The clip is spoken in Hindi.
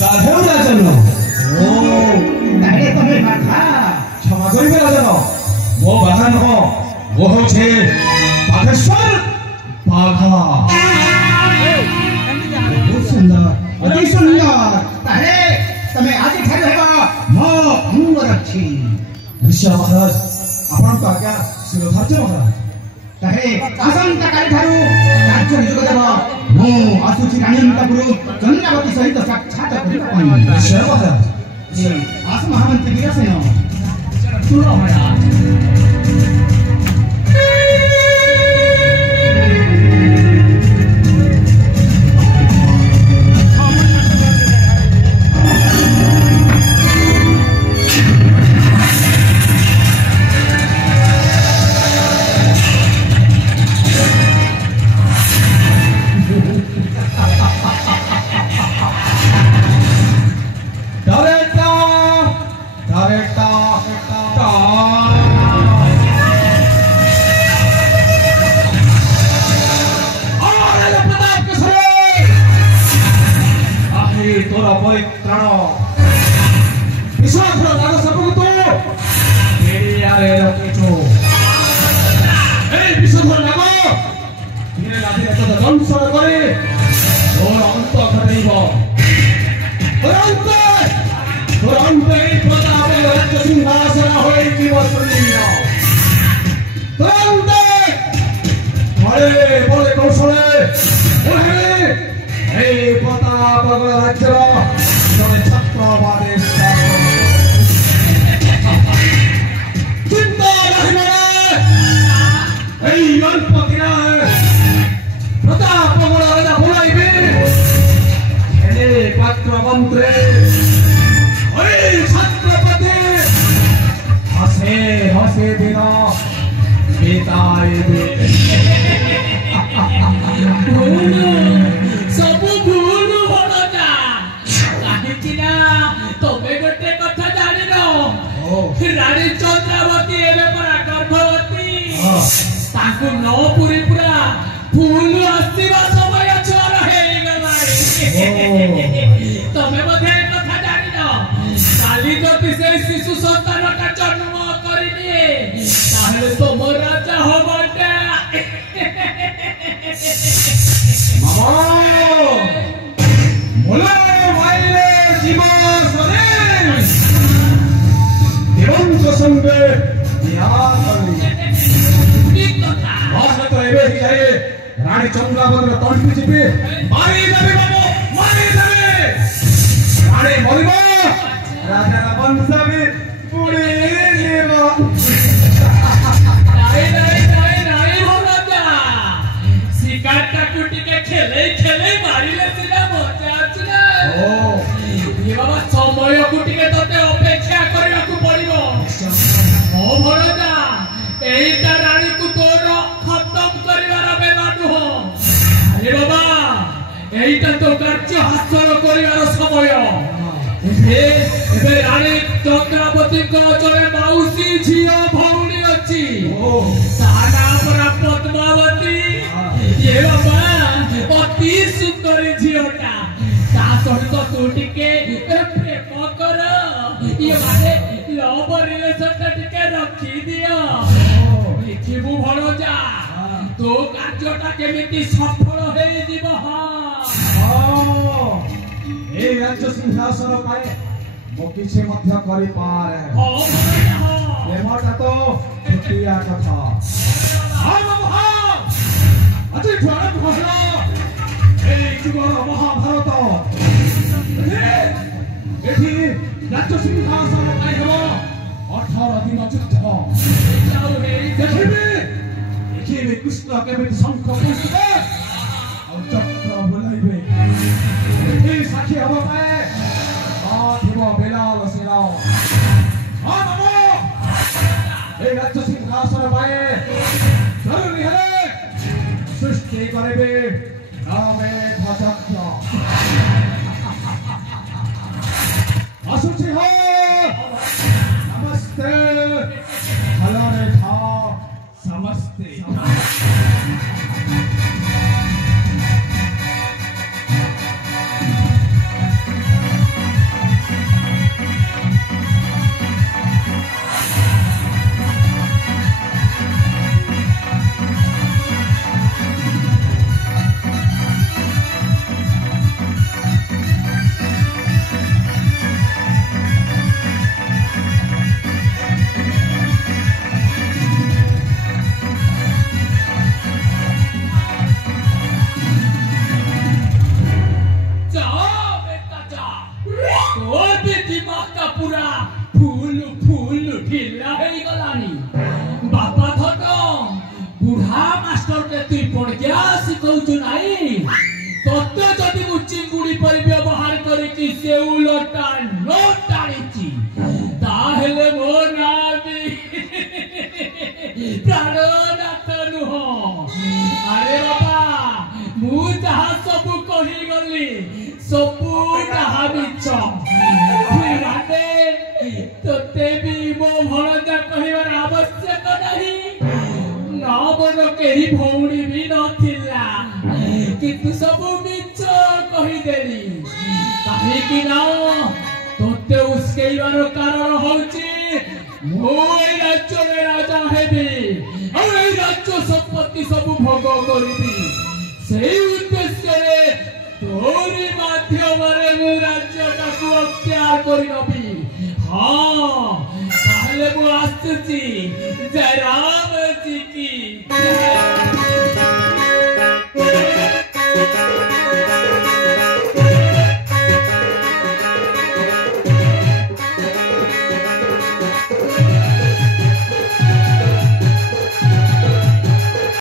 ରାଜନ ତମେ ବାଘା କ୍ଷମା କରିବେ ରାଜନ ମୋ ବାଘା ନୁହଁ ମୁଁ ହଉଛି ବାଘେଶ୍ୱର ବାଘା ବହୁତ ସୁନ୍ଦର ଅତି ସୁନ୍ଦର ତାହେଲେ ତମେ ଆଜିଠାରୁ ହେବ ମୋ ଅଙ୍ଗରକ୍ଷୀ ନିଶ୍ଚୟ ମହାରାଜ ଆପଣଙ୍କ ଆଜ୍ଞା ଶିରୋଧାର୍ଯ୍ୟ ମହାରାଜ ତାହେଲେ ଆସନ୍ତାକାଲିଠାରୁ କାର୍ଯ୍ୟ ଯୋଗ ଦେବ ମୁଁ ଆସୁଛି ରାଣୀଙ୍କପୁର ଚନ୍ଦ୍ରାବତୀ ସହିତ ସାକ୍ଷାତ କରିବା ପାଇଁ ନିଶ୍ଚୟ ମହାରାଜ ଆସ ମହାମନ୍ତ୍ରୀ ବୀରସେନ ଶୁଣ ମହାରାଜ रानी चंद्रावती एवं गर्भवती ताकू नौ पूरी पूरा फूल आसवा समय छोर हे गलारी तमे बधे कथा जानि न काली जति से शिशु संतान का जन्म करिने ताहले तुम राजा होबटे मामा मोले माइले जीवा सरे देवंत संगे ध्यान रानी चंद्रावती तंटी चिपी मारी देवे बाबू मारी देवे रानी मरिबो राजा वंश भी पूरी लेबो नाई हो राजा शिकार का कुटी के खेले खेले मारिले सिना मजा आछे ना ओ ये बाबा समय कुटी के तते अपेक्षा करिया को पड़िबो ओ भरजा एईटा रानी को तोर खत्म करिवार बेला नुह अरे बाबा एईटा तो कार्य हासिल करिवार समय एबे रानी चंद्रावती को चले माउसी झियो भौणी अछि साना पर पद्मावती ये बाबा अति सुंदर झियोटा ता सहित तू टिके प्रेम कर ये माने लव रिलेशन टिके रखी दियो देखिबु भणजा तो कार्यटा केमिति सफल हे जीव ए राज्य सिंहासन पाए मो किछे मध्य करि पारे प्रेमटा तो छुटिया कथा हां हां अति ज्वार घोषणा ए जुगर महाभारत एठी राज्य सिंहासन पाए हो 18 दिन युद्ध जाऊ हे देखिबे कृष्ण केमिति शंख पुष्पे और चक्र बुलाइबे एठी साखी हबो पाए थिबो बेलाल सेना हां नमो ए राज्य सिंहासन पाए जरूरी है सृष्टि करिबे नामे भचक्र असुचि हो नमस्ते हलो रेखा समस्ते पूरा फूल फूल ढिला हो गलानी बापा थट बुढ़ा मास्टर के तुई पड़ क्या सिखौछु नाही तत्ते जदि मु चिंगुड़ी पर व्यवहार करिकी सेउलटा नो टाणीची ताहेले मो नाबी प्राणनाथ नुह अरे बाबा मु जहा सबु कहि गली सबु जहा मिछ फिराते तते भी मो भणजा कहिबार आवश्यक नाही नाबर केही भौणी भी नथिला किंतु सबु मिछ कहिदेली काहेकि ना तोते उस्केइबार कारण होउची मो ए राज्य राजा हेबी आ ए राज्य संपत्ति सबु भोग करिबी सेही उद्देश्य रे तोरी माध्यम रे मु राज्य काकु अख्तियार करि नबी हां ताहले मु आसुची जय राम जी की जय।